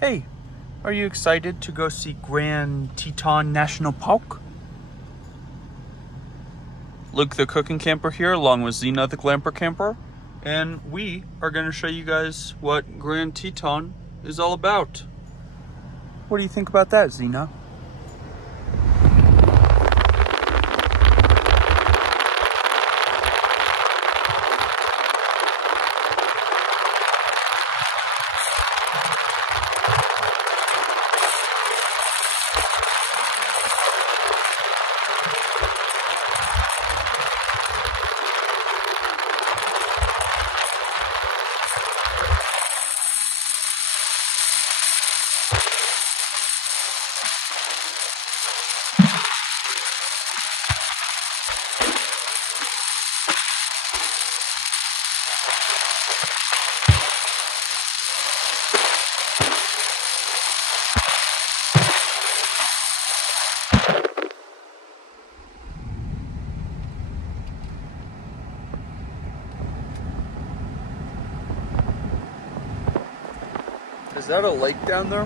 Hey, are you excited to go see Grand Teton National Park? Luke the Cookin camper here, along with Xena the Glamper camper, and we are going to show you guys what Grand Teton is all about. What do you think about that, Xena? Is that a lake down there?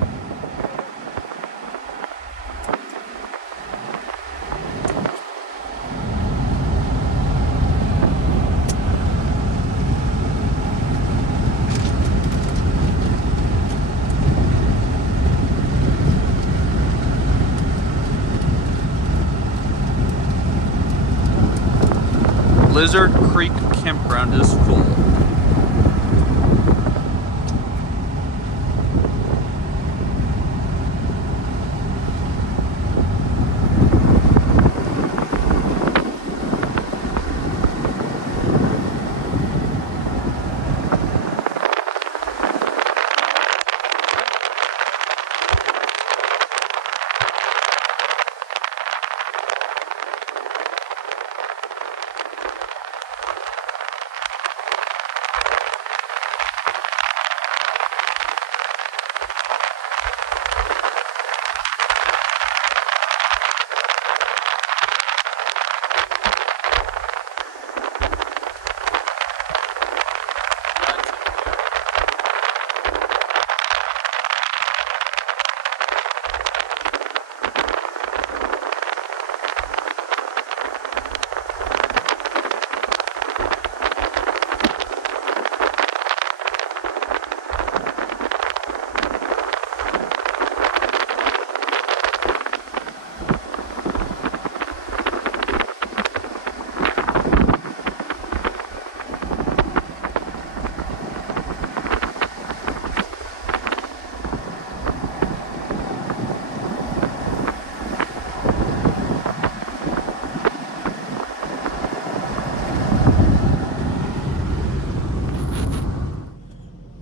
Lizard Creek Campground is full.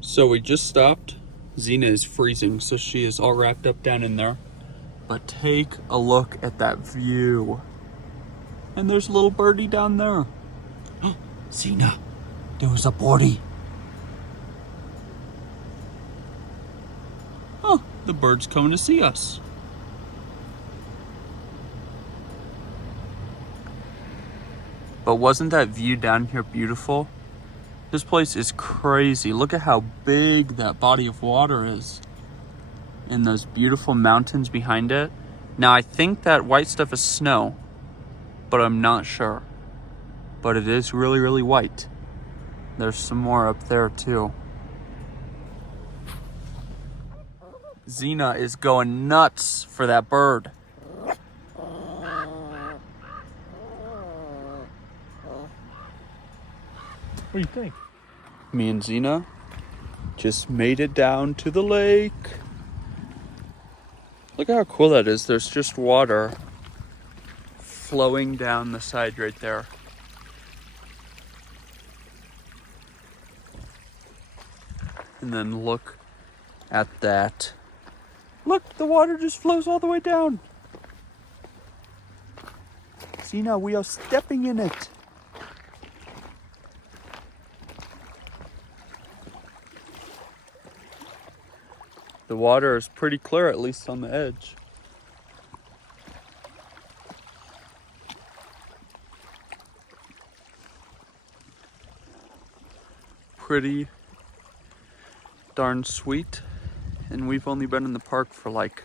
So we just stopped. Xena is freezing, so she is all wrapped up down in there. But take a look at that view. And there's a little birdie down there. Xena, there was a birdie. Oh, the bird's coming to see us. But wasn't that view down here beautiful? This place is crazy. Look at how big that body of water is. And those beautiful mountains behind it. Now, I think that white stuff is snow, but I'm not sure. But it is really, really white. There's some more up there too. Xena is going nuts for that bird. What do you think? Me and Xena just made it down to the lake. Look at how cool that is. There's just water flowing down the side right there. And then look at that. Look, the water just flows all the way down. Xena, we are stepping in it. The water is pretty clear, at least on the edge. Pretty darn sweet. and we've only been in the park for like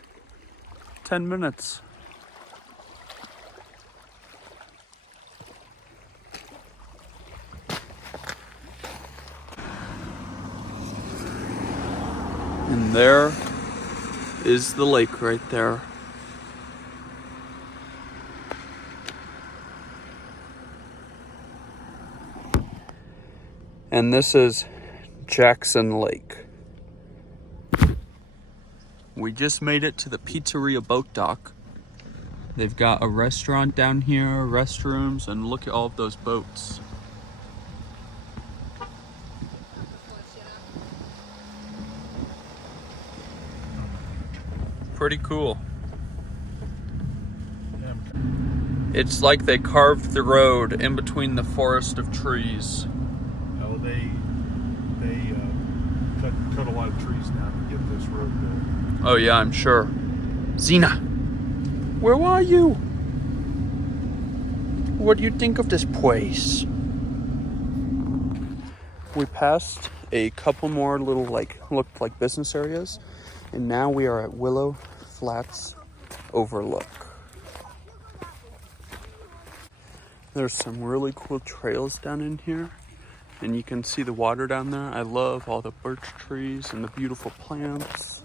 10 minutes. And there is the lake right there. And this is Jackson Lake. We just made it to the Pizzeria boat dock. They've got a restaurant down here, restrooms, and look at all of those boats. Pretty cool. It's like they carved the road in between the forest of trees. Oh, they cut a lot of trees down to get this road built. Oh yeah, I'm sure. Zena, where are you? What do you think of this place? We passed a couple more little looked like business areas, and now we are at Willow Flats Overlook. There's some really cool trails down in here, and you can see the water down there. I love all the birch trees and the beautiful plants.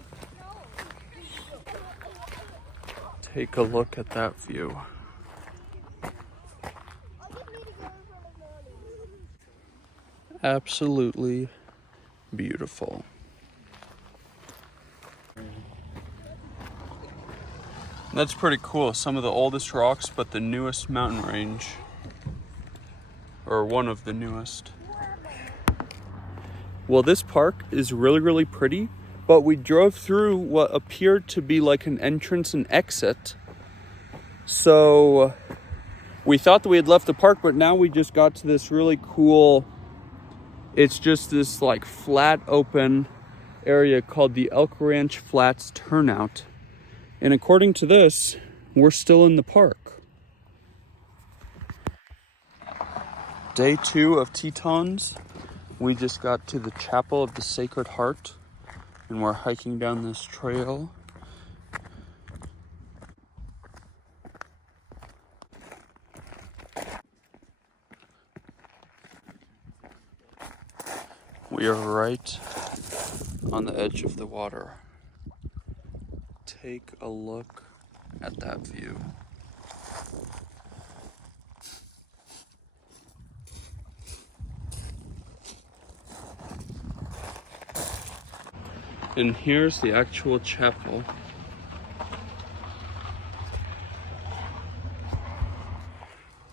Take a look at that view. Absolutely beautiful. That's pretty cool. Some of the oldest rocks, but the newest mountain range. Or one of the newest. Well, this park is really, really pretty, but we drove through what appeared to be like an entrance and exit. So we thought that we had left the park, but now we just got to this really cool, it's just this like flat open area called the Elk Ranch Flats Turnout. And according to this, we're still in the park. Day 2 of Tetons. We just got to the Chapel of the Sacred Heart, and we're hiking down this trail. We are right on the edge of the water. Take a look at that view. And here's the actual chapel.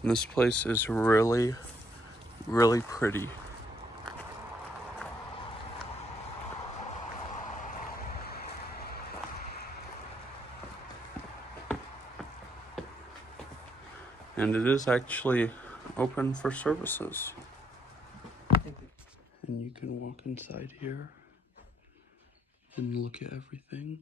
And this place is really, really pretty. And it is actually open for services. And you can walk inside here and look at everything.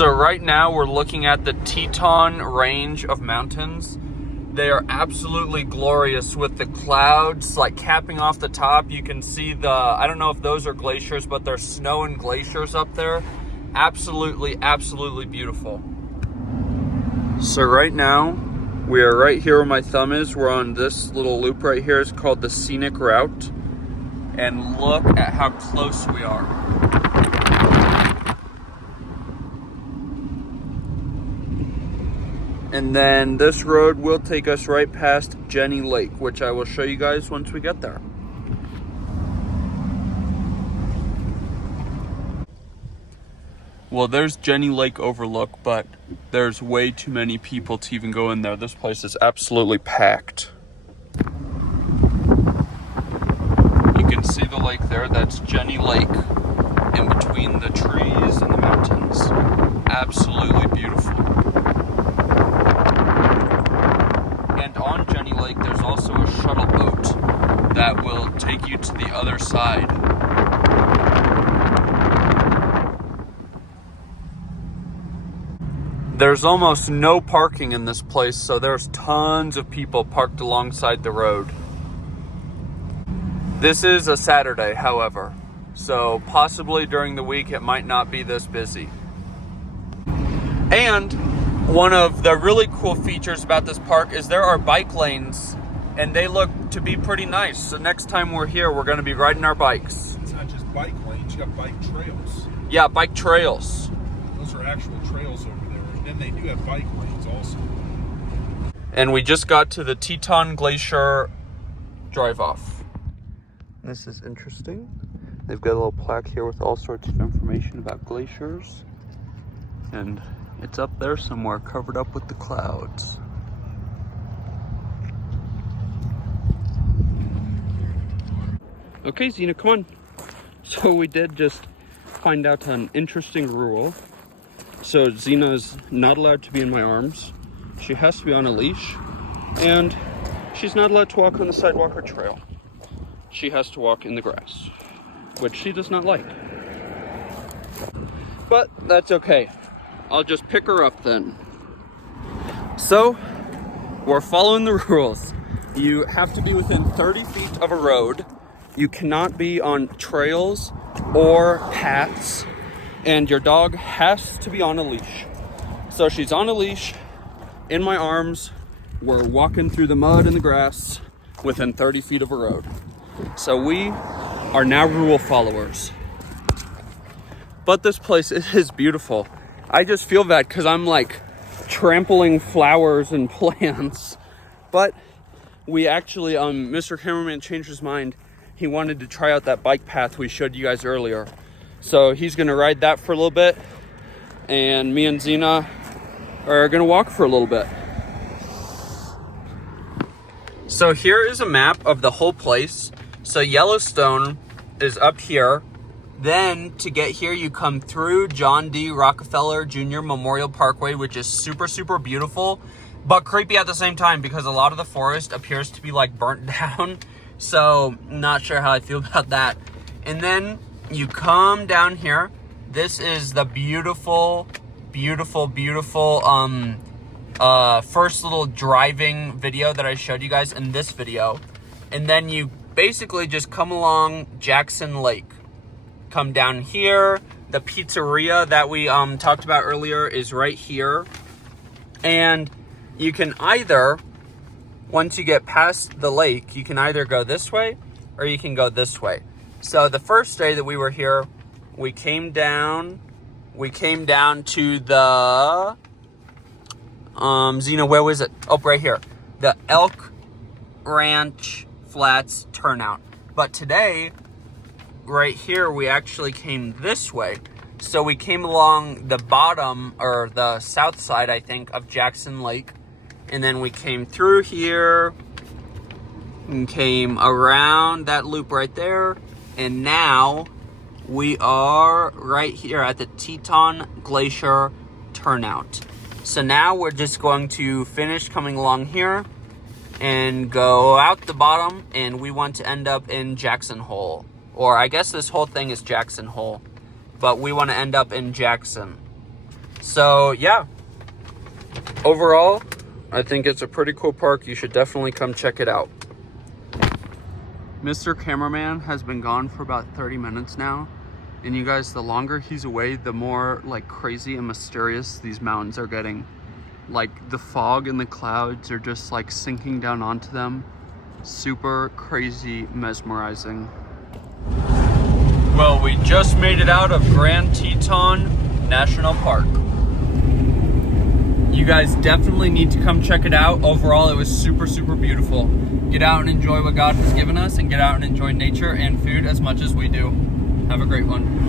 So right now we're looking at the Teton range of mountains, They are absolutely glorious with the clouds like capping off the top. You can see I don't know if those are glaciers, but there's snow and glaciers up there. Absolutely, absolutely beautiful. So right now, we are right here where my thumb is. We're on this little loop right here. It's called the Scenic Route. And look at how close we are. And then this road will take us right past Jenny Lake, which I will show you guys once we get there. Well, there's Jenny Lake overlook, but there's way too many people to even go in there. This place is absolutely packed. You can see the lake there. That's Jenny Lake in between the trees and the mountains. Absolutely beautiful. And on Jenny Lake, there's also a shuttle boat that will take you to the other side. There's almost no parking in this place, so there's tons of people parked alongside the road. This is a Saturday, however, so possibly during the week it might not be this busy. And one of the really cool features about this park is there are bike lanes, and they look to be pretty nice. So next time we're here, we're going to be riding our bikes. It's not just bike lanes, you got bike trails. Yeah, bike trails. Those are actual trails over there. And then they do have bike lanes also. And we just got to the Teton Glacier drive-off. This is interesting. They've got a little plaque here with all sorts of information about glaciers. And it's up there somewhere, covered up with the clouds. Okay, Zena, come on. So we did just find out an interesting rule. So Zena's not allowed to be in my arms. She has to be on a leash. And she's not allowed to walk on the sidewalk or trail. She has to walk in the grass, which she does not like. But that's okay. I'll just pick her up then. So, we're following the rules. You have to be within 30 feet of a road. You cannot be on trails or paths. And your dog has to be on a leash. So she's on a leash, in my arms. We're walking through the mud and the grass within 30 feet of a road. So we are now rule followers. But this place is beautiful. I just feel bad because I'm like trampling flowers and plants. But we actually, Mr. Cameraman changed his mind. He wanted to try out that bike path we showed you guys earlier. So he's gonna ride that for a little bit. And me and Zena are gonna walk for a little bit. So here is a map of the whole place. So Yellowstone is up here. Then to get here, you come through John D. Rockefeller Jr. Memorial Parkway, which is super, super beautiful, but creepy at the same time because a lot of the forest appears to be like burnt down. So not sure how I feel about that. And then you come down here. This is the beautiful, beautiful, beautiful first little driving video that I showed you guys in this video. And then you basically just come along Jackson Lake. Come down here. The pizzeria that we talked about earlier is right here. And you can either, once you get past the lake, you can either go this way or you can go this way. So the first day that we were here, we came down to the, Zena, where was it? Oh, right here. The Elk Ranch Flats turnout. But today, right here, we actually came this way. So we came along the bottom, or the south side, I think, of Jackson Lake. And then we came through here and came around that loop right there. And now we are right here at the Teton Glacier turnout. So now we're just going to finish coming along here and go out the bottom, and we want to end up in Jackson Hole. Or I guess this whole thing is Jackson Hole, but we want to end up in Jackson. So yeah, overall, I think it's a pretty cool park. You should definitely come check it out. Mr. Cameraman has been gone for about 30 minutes now. And you guys, the longer he's away, the more like crazy and mysterious these mountains are getting. Like the fog and the clouds are just like sinking down onto them. Super crazy, mesmerizing. Well, we just made it out of Grand Teton National Park. You guys definitely need to come check it out. Overall, it was super, super beautiful. Get out and enjoy what God has given us, and get out and enjoy nature and food as much as we do. Have a great one.